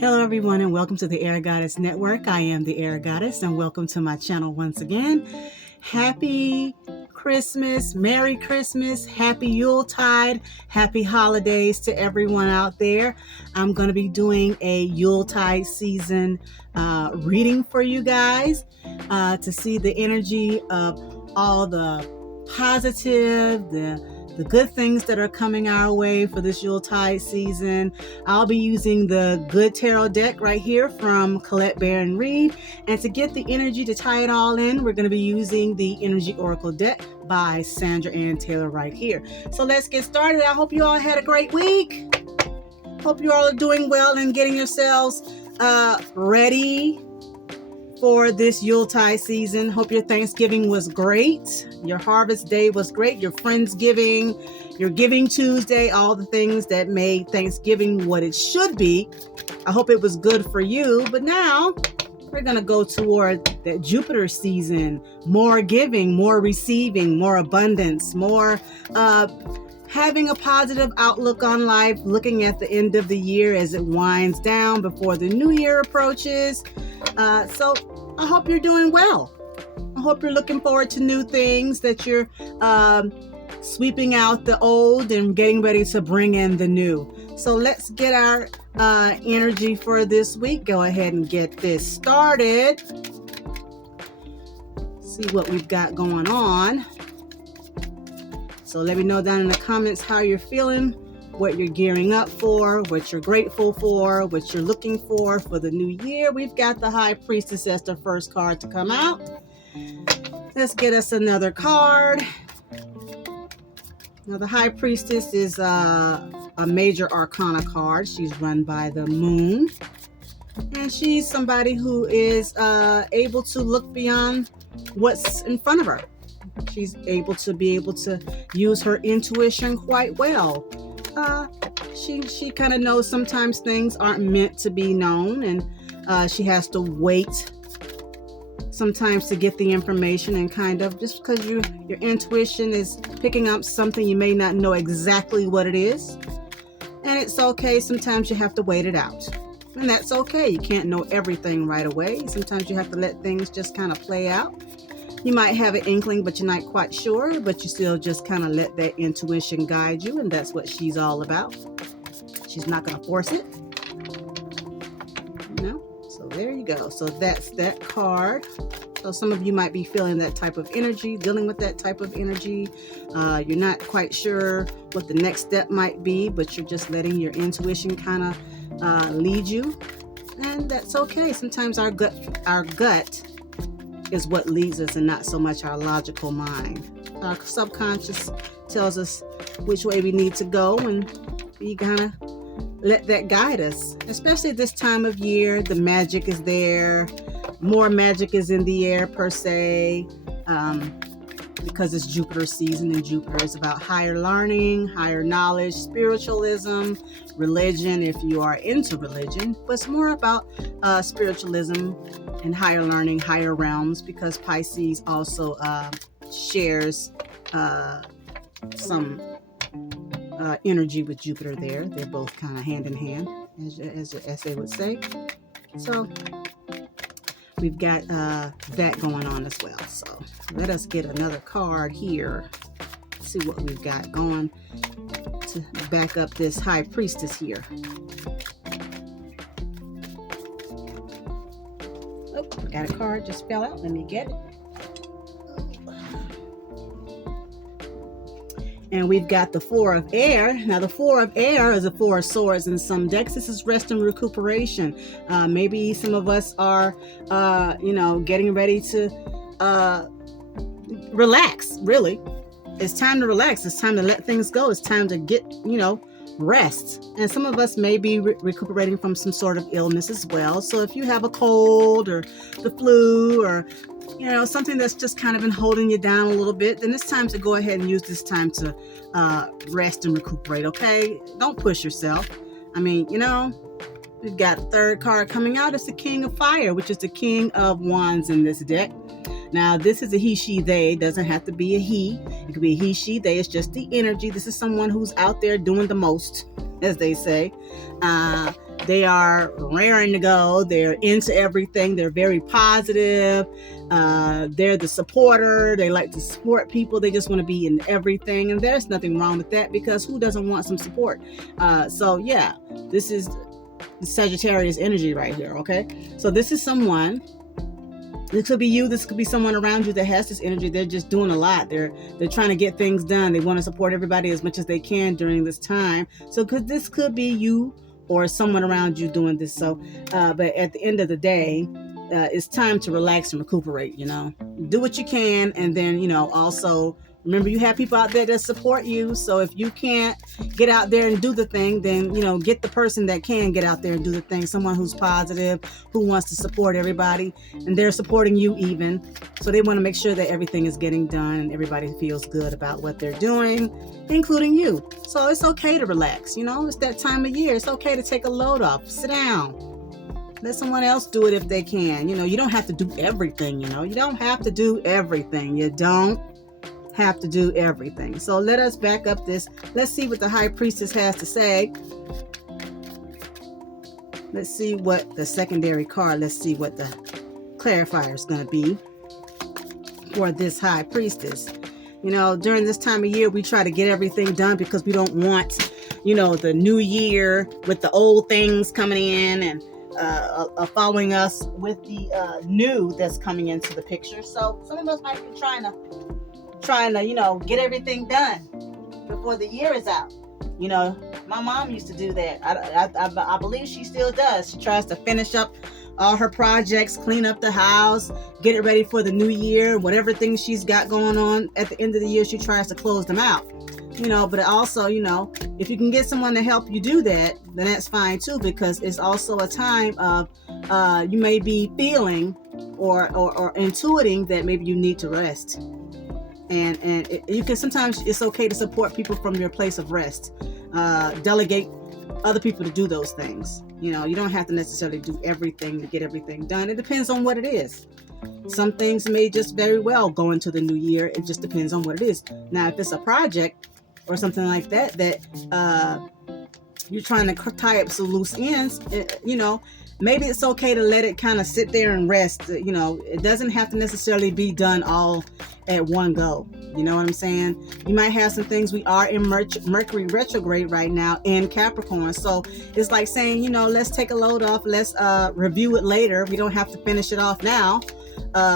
Hello everyone and welcome to the Air Goddess Network. I am the Air Goddess and welcome to my channel once again. Happy Christmas, Merry Christmas, Happy Yuletide, Happy Holidays to everyone out there. I'm going to be doing a Yuletide season reading for you guys to see the energy of all the positive, the good things that are coming our way for this Yuletide season. I'll be using the Good Tarot deck right here from Colette, Baron-Reid. And to get the energy to tie it all in, we're going to be using the Energy Oracle deck by Sandra and Taylor right here. So let's get started. I hope you all had a great week. Hope you all are doing well and getting yourselves ready for this Yuletide season. Hope your Thanksgiving was great. Your Harvest Day was great. Your Friendsgiving, your Giving Tuesday, all the things that made Thanksgiving what it should be. I hope it was good for you. But now we're going to go toward that Jupiter season. More giving, more receiving, more abundance, more having a positive outlook on life, looking at the end of the year as it winds down before the new year approaches. So I hope you're doing well. I hope you're looking forward to new things, that you're sweeping out the old and getting ready to bring in the new. So let's get our energy for this week. Go ahead and get this started. See what we've got going on. So let me know down in the comments how you're feeling, what you're gearing up for, what you're grateful for, what you're looking for the new year. We've got the High Priestess as the first card to come out. Let's get us another card. Now the High Priestess is a major arcana card. She's run by the moon. And she's somebody who is able to look beyond what's in front of her. She's able to use her intuition quite well. She kind of knows sometimes things aren't meant to be known, and she has to wait sometimes to get the information, and kind of just because your intuition is picking up something, you may not know exactly what it is, and it's okay. Sometimes you have to wait it out, and that's okay. You can't know everything right away. Sometimes you have to let things just kind of play out. You might have an inkling, but you're not quite sure, but you still just kind of let that intuition guide you, and that's what she's all about. She's not going to force it. No? So there you go. So that's that card. So some of you might be feeling that type of energy, dealing with that type of energy. You're not quite sure what the next step might be, but you're just letting your intuition kind of lead you, and that's okay. Sometimes our gut is what leads us and not so much our logical mind. Our subconscious tells us which way we need to go, and we kind of let that guide us. Especially this time of year, the magic is there. More magic is in the air per se, because it's Jupiter season, and Jupiter is about higher learning, higher knowledge, spiritualism, religion if you are into religion, but it's more about spiritualism and higher learning, higher realms, because Pisces also shares some energy with Jupiter there. They're both kind of hand in hand, as they would say. So we've got that going on as well. So let us get another card here. See what we've got going to back up this High Priestess here. Oh, got a card just fell out. Let me get it. And we've got the Four of Air. Now, the Four of Air is a Four of Swords in some decks. This is rest and recuperation. Maybe some of us are, getting ready to relax, really. It's time to relax. It's time to let things go. It's time to get, rest. And some of us may be recuperating from some sort of illness as well. So if you have a cold or the flu or something that's just kind of been holding you down a little bit, then it's time to go ahead and use this time to rest and recuperate, okay? Don't push yourself. I mean, we've got the third card coming out. It's the King of Fire, which is the King of Wands in this deck. Now, this is a he, she, they. It doesn't have to be a he. It could be a he, she, they. It's just the energy. This is someone who's out there doing the most, as they say. They are raring to go. They're into everything. They're very positive. They're the supporter. They like to support people. They just want to be in everything. And there's nothing wrong with that, because who doesn't want some support? So yeah, this is Sagittarius energy right here. Okay. So this is someone. This could be you. This could be someone around you that has this energy. They're just doing a lot. They're trying to get things done. They want to support everybody as much as they can during this time. So this could be you or someone around you doing this. So, but at the end of the day, it's time to relax and recuperate. Do what you can, and then also remember, you have people out there that support you. So if you can't get out there and do the thing, then get the person that can get out there and do the thing. Someone who's positive, who wants to support everybody, and they're supporting you even. So they want to make sure that everything is getting done and everybody feels good about what they're doing, including you. So it's okay to relax. It's that time of year. It's okay to take a load off. Sit down. Let someone else do it if they can. You don't have to do everything. You don't have to do everything. You don't have to do everything. So let us back up this. Let's see what the High Priestess has to say. Let's see what the secondary card, let's see what the clarifier is going to be for this High Priestess. During this time of year, we try to get everything done because we don't want, the new year with the old things coming in and following us with the new that's coming into the picture. So some of us might be trying to get everything done before the year is out. My mom used to do that. I believe she still does. She tries to finish up all her projects, clean up the house, get it ready for the new year. Whatever things she's got going on at the end of the year, she tries to close them out. But also, if you can get someone to help you do that, then that's fine too, because it's also a time of you may be feeling or intuiting that maybe you need to rest. And you can sometimes, it's okay to support people from your place of rest. Delegate other people to do those things. You don't have to necessarily do everything to get everything done. It depends on what it is. Some things may just very well go into the new year. It just depends on what it is. Now, if it's a project or something like that you're trying to tie up some loose ends, maybe it's okay to let it kind of sit there and rest. It doesn't have to necessarily be done all at one go. You know what I'm saying? You might have some things. We are in Mercury retrograde right now in Capricorn. So it's like saying, let's take a load off. Let's review it later. We don't have to finish it off now.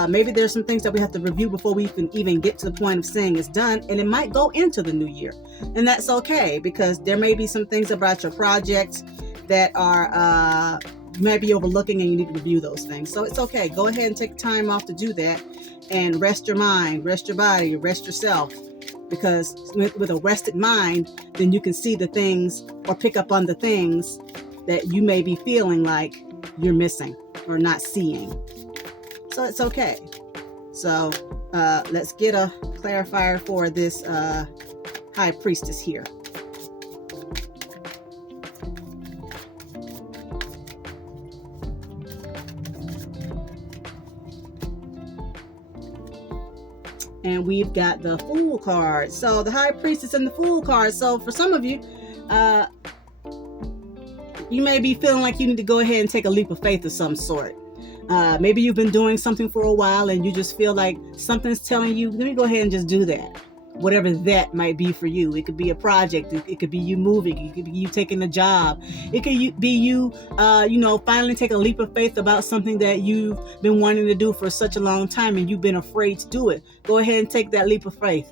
Maybe there's some things that we have to review before we can even get to the point of saying it's done. And it might go into the new year. And that's okay, because there may be some things about your projects that are you might be overlooking, and you need to review those things. So it's okay. Go ahead and take time off to do that, and rest your mind, rest your body, rest yourself. Because with a rested mind, then you can see the things or pick up on the things that you may be feeling like you're missing or not seeing. So it's okay. So let's get a clarifier for this High Priestess here. And we've got the Fool card. So the High Priestess and the Fool card. So for some of you, you may be feeling like you need to go ahead and take a leap of faith of some sort. Maybe you've been doing something for a while and you just feel like something's telling you, let me go ahead and just do that. Whatever that might be for you. It could be a project. It could be you moving. It could be you taking a job. It could be you, finally take a leap of faith about something that you've been wanting to do for such a long time and you've been afraid to do it. Go ahead and take that leap of faith.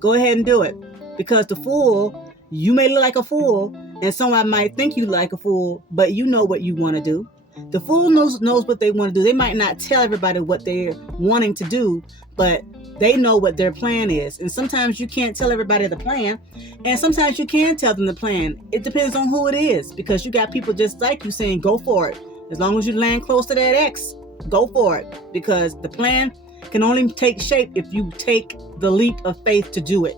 Go ahead and do it. Because the Fool, you may look like a fool and someone might think you like a fool, but you know what you want to do. The Fool knows what they want to do. They might not tell everybody what they're wanting to do, but they know what their plan is. And sometimes you can't tell everybody the plan, and sometimes you can tell them the plan. It depends on who it is, because you got people just like you saying, go for it. As long as you land close to that X, go for it. Because the plan can only take shape if you take the leap of faith to do it.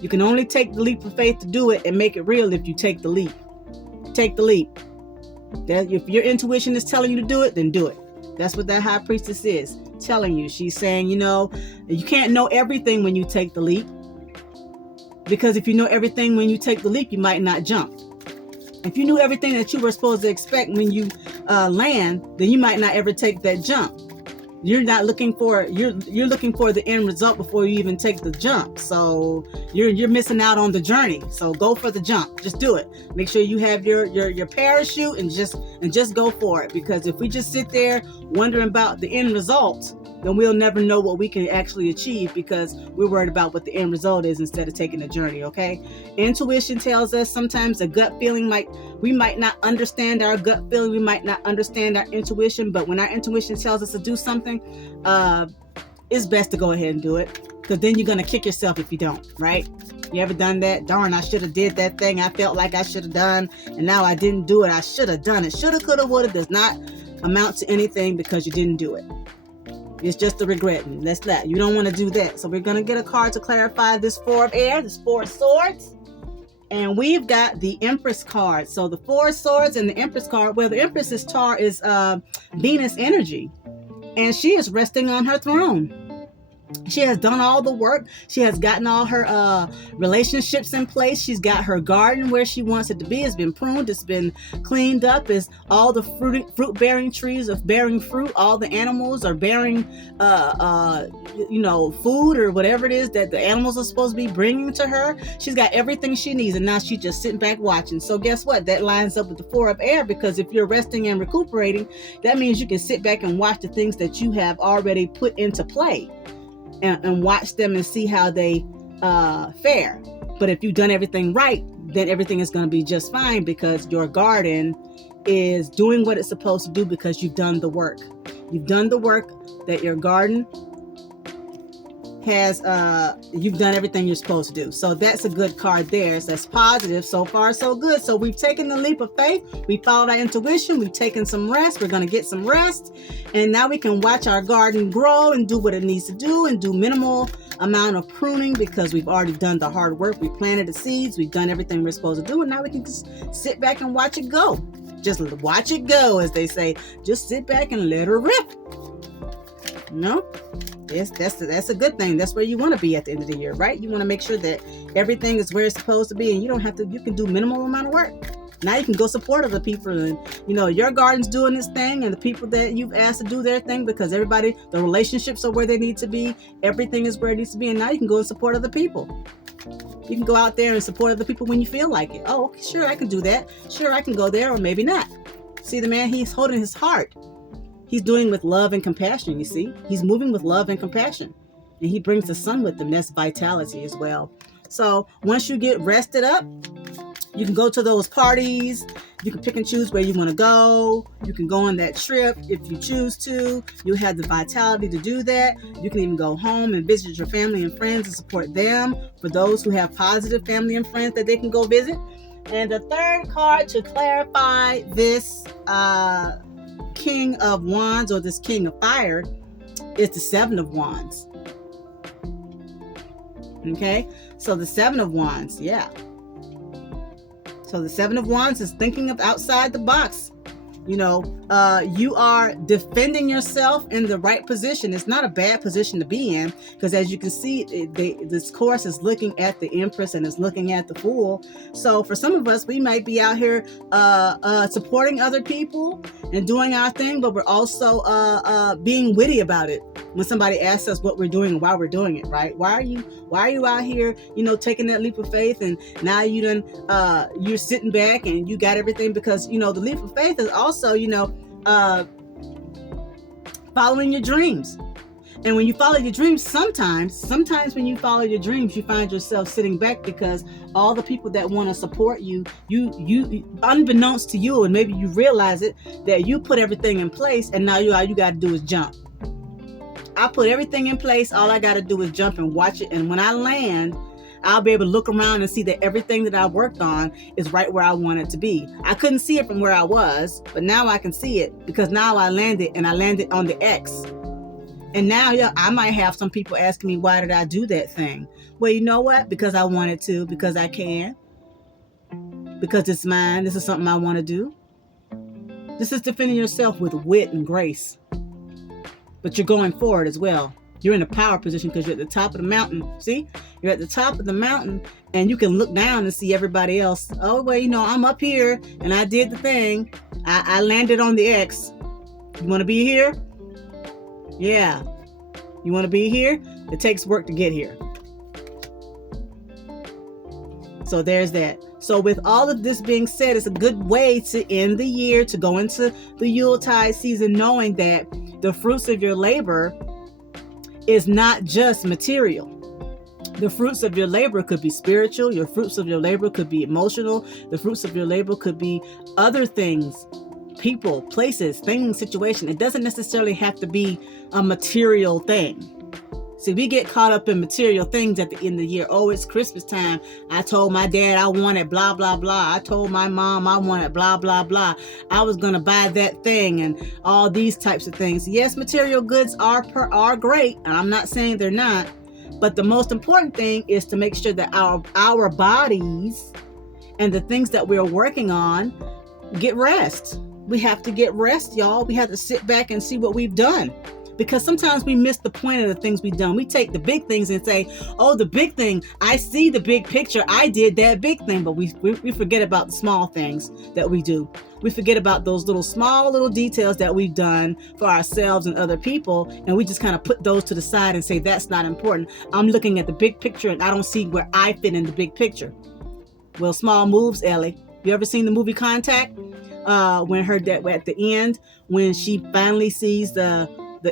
You can only take the leap of faith to do it and make it real if you take the leap. Take the leap. If your intuition is telling you to do it, then do it. That's what that High Priestess is telling you. She's saying, you can't know everything when you take the leap. Because if you know everything when you take the leap, you might not jump. If you knew everything that you were supposed to expect when you land, then you might not ever take that jump. You're not looking for you're looking for the end result before you even take the jump. So you're missing out on the journey. So go for the jump. Just do it. Make sure you have your parachute and just go for it. Because if we just sit there wondering about the end result, then we'll never know what we can actually achieve because we're worried about what the end result is instead of taking the journey. Okay. Intuition tells us sometimes a gut feeling we might not understand our gut feeling. We might not understand our intuition, but when our intuition tells us to do something, it's best to go ahead and do it, because then you're going to kick yourself if you don't, right? You ever done that? Darn, I should have did that thing I felt like I should have done, and now I didn't do it. I should have done it. Shoulda, coulda, woulda does not amount to anything because you didn't do it. It's just a regret. You don't want to do that. So we're going to get a card to clarify this Four of Air, this Four of Swords. And we've got the Empress card. So the Four of Swords and the Empress card, well, the Empress is Venus energy. And she is resting on her throne. She has done all the work. She has gotten all her relationships in place. She's got her garden where she wants it to be. It's been pruned. It's been cleaned up. It's all the fruit-bearing trees of bearing fruit. All the animals are bearing, food or whatever it is that the animals are supposed to be bringing to her. She's got everything she needs, and now she's just sitting back watching. So guess what? That lines up with the Four of Air, because if you're resting and recuperating, that means you can sit back and watch the things that you have already put into play. And watch them and see how they fare. But if you've done everything right, then everything is going to be just fine, because your garden is doing what it's supposed to do because you've done the work. You've done the work that your garden has, you've done everything you're supposed to do. So that's a good card there. So that's positive. So far, so good. So we've taken the leap of faith. We followed our intuition. We've taken some rest. We're going to get some rest. And now we can watch our garden grow and do what it needs to do and do minimal amount of pruning, because we've already done the hard work. We planted the seeds. We've done everything we're supposed to do. And now we can just sit back and watch it go. Just watch it go, as they say. Just sit back and let her rip. Yes, that's a good thing. That's where you want to be at the end of the year, right? You want to make sure that everything is where it's supposed to be, and you don't have to. You can do minimal amount of work. Now you can go support other people, and your garden's doing this thing, and the people that you've asked to do their thing, because the relationships are where they need to be. Everything is where it needs to be, and now you can go and support other people. You can go out there and support other people when you feel like it. Oh, okay, sure, I can do that. Sure, I can go there, or maybe not. See, the man, he's holding his heart. He's doing with love and compassion, you see. He's moving with love and compassion. And he brings the sun with him. That's vitality as well. So once you get rested up, you can go to those parties. You can pick and choose where you want to go. You can go on that trip if you choose to. You have the vitality to do that. You can even go home and visit your family and friends and support them. For those who have positive family and friends that they can go visit. And the third card to clarify this King of Wands, or this King of Fire, is the Seven of Wands. Okay, so the Seven of Wands, yeah. So the Seven of Wands is thinking of outside the box. You are defending yourself in the right position. It's not a bad position to be in, because as you can see, this course is looking at the Empress and is looking at the Fool. So for some of us, we might be out here supporting other people and doing our thing, but we're also being witty about it when somebody asks us what we're doing and why we're doing it, right? Why are you out here, taking that leap of faith, and now you're sitting back and you got everything, because the leap of faith is also following your dreams. And when you follow your dreams, sometimes when you follow your dreams, you find yourself sitting back, because all the people that want to support you unbeknownst to you, and maybe you realize it, that you put everything in place, and now all you got to do is jump. I put everything in place. All I got to do is jump and watch it. And when I land, I'll be able to look around and see that everything that I worked on is right where I want it to be. I couldn't see it from where I was, but now I can see it, because now I landed, and I landed on the X. And now I might have some people asking me, why did I do that thing? Well, you know what? Because I wanted to, because I can, because it's mine. This is something I want to do. This is defending yourself with wit and grace. But you're going forward as well. You're in a power position because you're at the top of the mountain. See, you're at the top of the mountain and you can look down and see everybody else. Oh, well, I'm up here and I did the thing. I landed on the X. You want to be here? Yeah. You want to be here? It takes work to get here. So there's that. So with all of this being said, it's a good way to end the year, to go into the Yuletide season knowing that the fruits of your labor is not just material. The fruits of your labor could be spiritual. Your fruits of your labor could be emotional. The fruits of your labor could be other things, people, places, things, situation. It doesn't necessarily have to be a material thing. See, we get caught up in material things at the end of the year. Oh, it's Christmas time. I told my dad I wanted blah, blah, blah. I told my mom I wanted blah, blah, blah. I was going to buy that thing and all these types of things. Yes, material goods are great. And I'm not saying they're not. But the most important thing is to make sure that our bodies and the things that we're working on get rest. We have to get rest, y'all. We have to sit back and see what we've done. Because sometimes we miss the point of the things we've done. We take the big things and say, oh, the big thing, I see the big picture. I did that big thing. But we forget about the small things that we do. We forget about those small little details that we've done for ourselves and other people. And we just kind of put those to the side and say, that's not important. I'm looking at the big picture and I don't see where I fit in the big picture. Well, small moves, Ellie. You ever seen the movie Contact? When her dad, at the end, when she finally sees the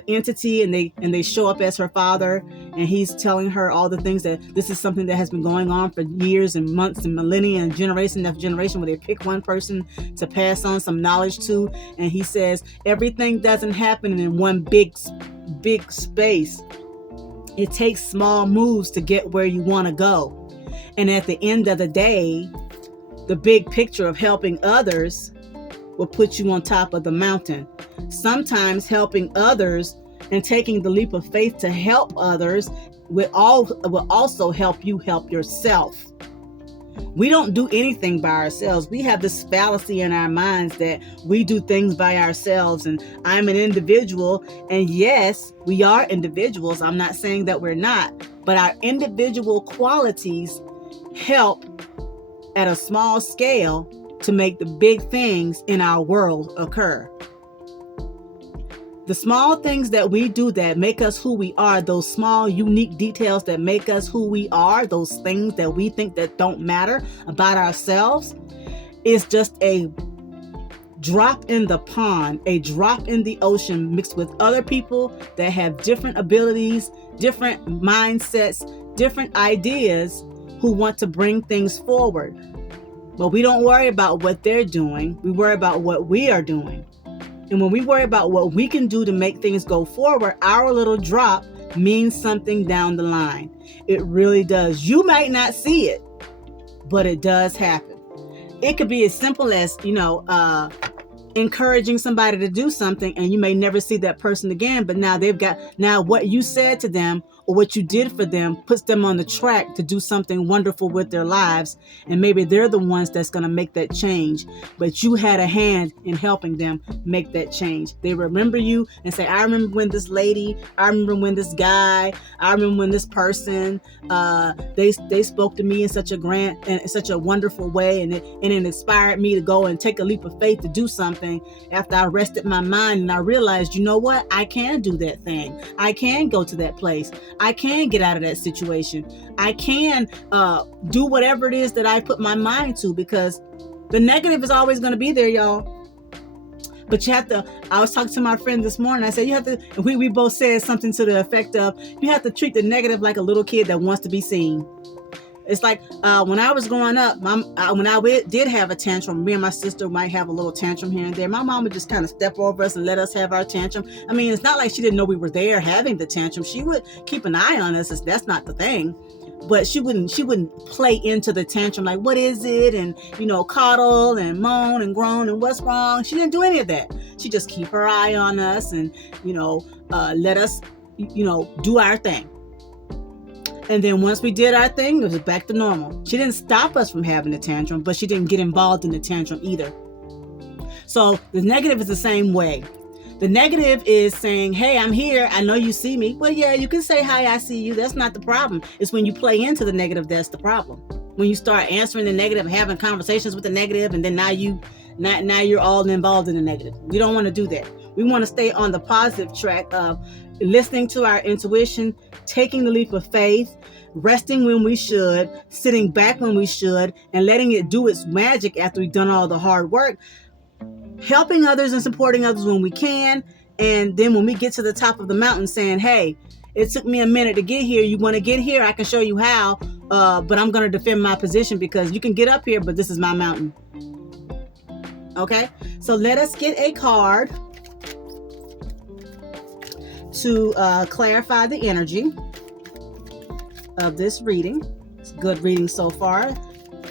entity and they show up as her father, and he's telling her all the things that this is something that has been going on for years and months and millennia and generation after generation, where they pick one person to pass on some knowledge to, and he says everything doesn't happen in one big space. It takes small moves to get where you want to go. And at the end of the day, the big picture of helping others will put you on top of the mountain. Sometimes helping others and taking the leap of faith to help others will also help you help yourself. We don't do anything by ourselves. We have this fallacy in our minds that we do things by ourselves and I'm an individual. And yes, we are individuals. I'm not saying that we're not, but our individual qualities help at a small scale to make the big things in our world occur. The small things that we do that make us who we are, those small, unique details that make us who we are, those things that we think that don't matter about ourselves, is just a drop in the pond, a drop in the ocean mixed with other people that have different abilities, different mindsets, different ideas, who want to bring things forward. But we don't worry about what they're doing. We worry about what we are doing. And when we worry about what we can do to make things go forward, our little drop means something down the line. It really does. You might not see it, but it does happen. It could be as simple as, encouraging somebody to do something, and you may never see that person again, but now what you said to them or what you did for them puts them on the track to do something wonderful with their lives. And maybe they're the ones that's going to make that change, but you had a hand in helping them make that change. They remember you and say, I remember when this lady, I remember when this guy, I remember when this person, they spoke to me in such a wonderful way. And it inspired me to go and take a leap of faith to do something after I rested my mind. And I realized, you know what? I can do that thing. I can go to that place. I can get out of that situation. I can do whatever it is that I put my mind to, because the negative is always going to be there, y'all. But you have to, I was talking to my friend this morning. I said, you have to, we both said something to the effect of, you have to treat the negative like a little kid that wants to be seen. It's like when I was growing up, when I did have a tantrum, me and my sister might have a little tantrum here and there. My mom would just kind of step over us and let us have our tantrum. I mean, it's not like she didn't know we were there having the tantrum. She would keep an eye on us. That's not the thing. But she wouldn't play into the tantrum like, what is it? And, coddle and moan and groan and what's wrong. She didn't do any of that. She just keep her eye on us and, let us, do our thing. And then once we did our thing, it was back to normal. She didn't stop us from having a tantrum, but she didn't get involved in the tantrum either. So the negative is the same way. The negative is saying, hey, I'm here. I know you see me. Well, yeah, you can say, hi, I see you. That's not the problem. It's when you play into the negative that's the problem. When you start answering the negative, having conversations with the negative, and then now you're all involved in the negative. We don't want to do that. We want to stay on the positive track of listening to our intuition, taking the leap of faith, resting when we should, sitting back when we should, and letting it do its magic after we've done all the hard work, helping others and supporting others when we can. And then when we get to the top of the mountain saying, hey, it took me a minute to get here. You want to get here? I can show you how, but I'm going to defend my position because you can get up here, but this is my mountain. Okay, so let us get a card to clarify the energy of this reading. It's a good reading so far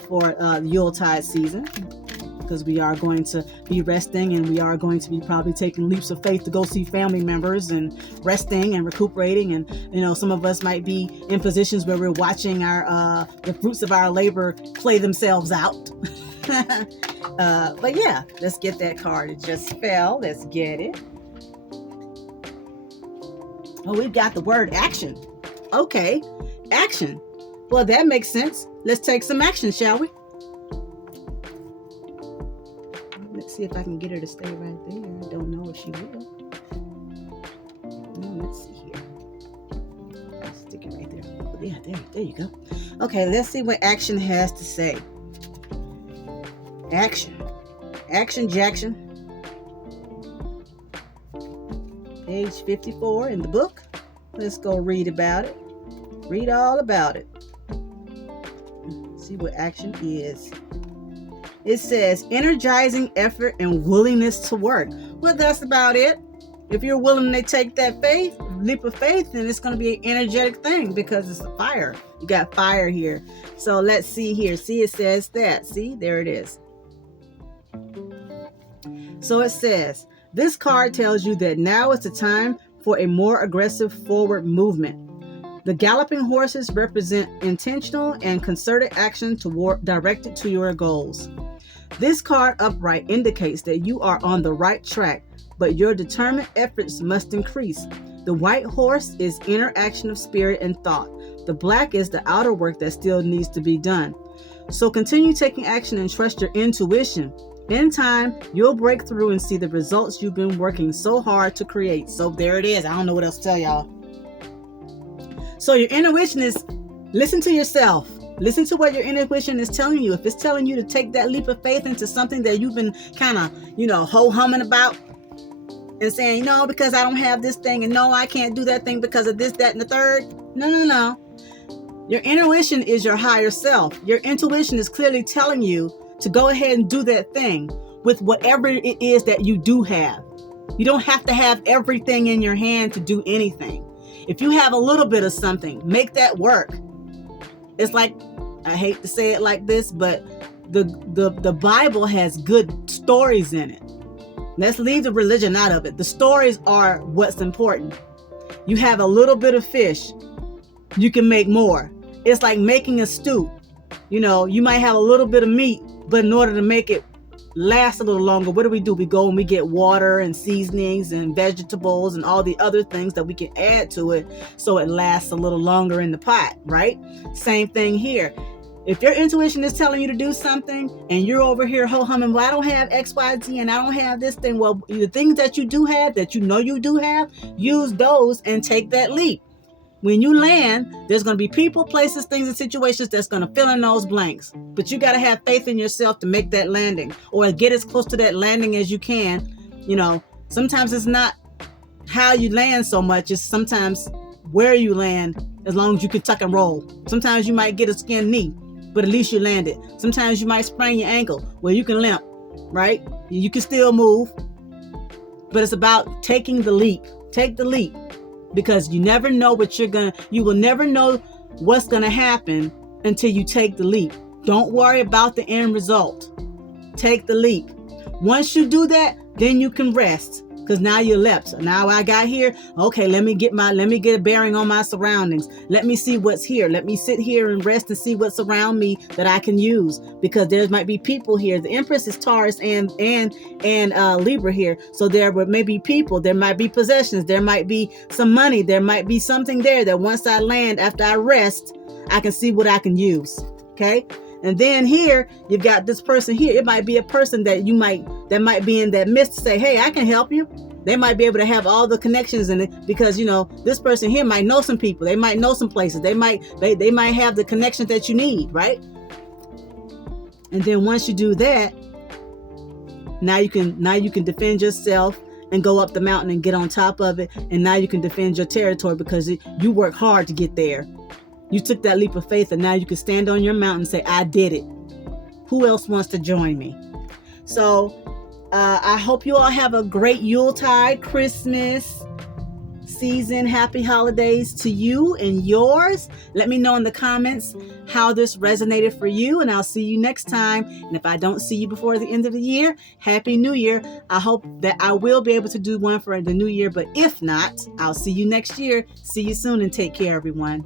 for the Yuletide season, because we are going to be resting, and we are going to be probably taking leaps of faith to go see family members and resting and recuperating. And some of us might be in positions where we're watching our the fruits of our labor play themselves out. But yeah, let's get that card. It just fell. Let's get it. Oh, we've got the word action. Okay, action. Well, that makes sense. Let's take some action, shall we? Let's see if I can get her to stay right there. I don't know if she will. Let's see here. I'll stick it right there. Oh, yeah, there you go. Okay, let's see what action has to say. Action Jackson. Page 54 in the book. Let's go read about it. Read all about it. See what action is. It says energizing effort and willingness to work. Well, that's about it. If you're willing to take that leap of faith, then it's going to be an energetic thing because it's a fire. You got fire here. So let's see here. See, it says that. See, there it is. So it says, this card tells you that now is the time for a more aggressive forward movement. The galloping horses represent intentional and concerted action directed to your goals. This card upright indicates that you are on the right track, but your determined efforts must increase. The white horse is inner action of spirit and thought. The black is the outer work that still needs to be done. So continue taking action and trust your intuition. In time, you'll break through and see the results you've been working so hard to create. So there it is. I don't know what else to tell y'all. So your intuition is, listen to yourself. Listen to what your intuition is telling you. If it's telling you to take that leap of faith into something that you've been kind of, ho-humming about and saying, no, because I don't have this thing, and no, I can't do that thing because of this, that, and the third. No. Your intuition is your higher self. Your intuition is clearly telling you to go ahead and do that thing with whatever it is that you do have. You don't have to have everything in your hand to do anything. If you have a little bit of something, make that work. It's like, I hate to say it like this, but the Bible has good stories in it. Let's leave the religion out of it. The stories are what's important. You have a little bit of fish, you can make more. It's like making a stew. You might have a little bit of meat, but in order to make it last a little longer, what do? We go and we get water and seasonings and vegetables and all the other things that we can add to it so it lasts a little longer in the pot, right? Same thing here. If your intuition is telling you to do something and you're over here ho-humming, well, I don't have X, Y, Z, and I don't have this thing. Well, the things that you do have, that you do have, use those and take that leap. When you land, there's going to be people, places, things, and situations that's going to fill in those blanks. But you got to have faith in yourself to make that landing, or get as close to that landing as you can. Sometimes it's not how you land so much. It's sometimes where you land, as long as you can tuck and roll. Sometimes you might get a skinned knee, but at least you landed. Sometimes you might sprain your ankle. Well, you can limp, right? You can still move. But it's about taking the leap. Take the leap. Because you never know you will never know what's going to happen until you take the leap. Don't worry about the end result. Take the leap. Once you do that, then you can rest. Because now you leapt. Now I got here. Okay, let me get a bearing on my surroundings. Let me see what's here. Let me sit here and rest and see what's around me that I can use. Because there might be people here. The Empress is Taurus and Libra here. So there may be people. There might be possessions. There might be some money. There might be something there that once I land, after I rest, I can see what I can use. Okay. And then here, you've got this person here. It might be a person that might be in that midst to say, hey, I can help you. They might be able to have all the connections in it because, this person here might know some people. They might know some places. They might have the connections that you need, right? And then once you do that, now you can defend yourself and go up the mountain and get on top of it. And now you can defend your territory because you work hard to get there. You took that leap of faith and now you can stand on your mountain and say, I did it. Who else wants to join me? So I hope you all have a great Yuletide, Christmas season. Happy holidays to you and yours. Let me know in the comments how this resonated for you, and I'll see you next time. And if I don't see you before the end of the year, Happy New Year. I hope that I will be able to do one for the new year, but if not, I'll see you next year. See you soon and take care, everyone.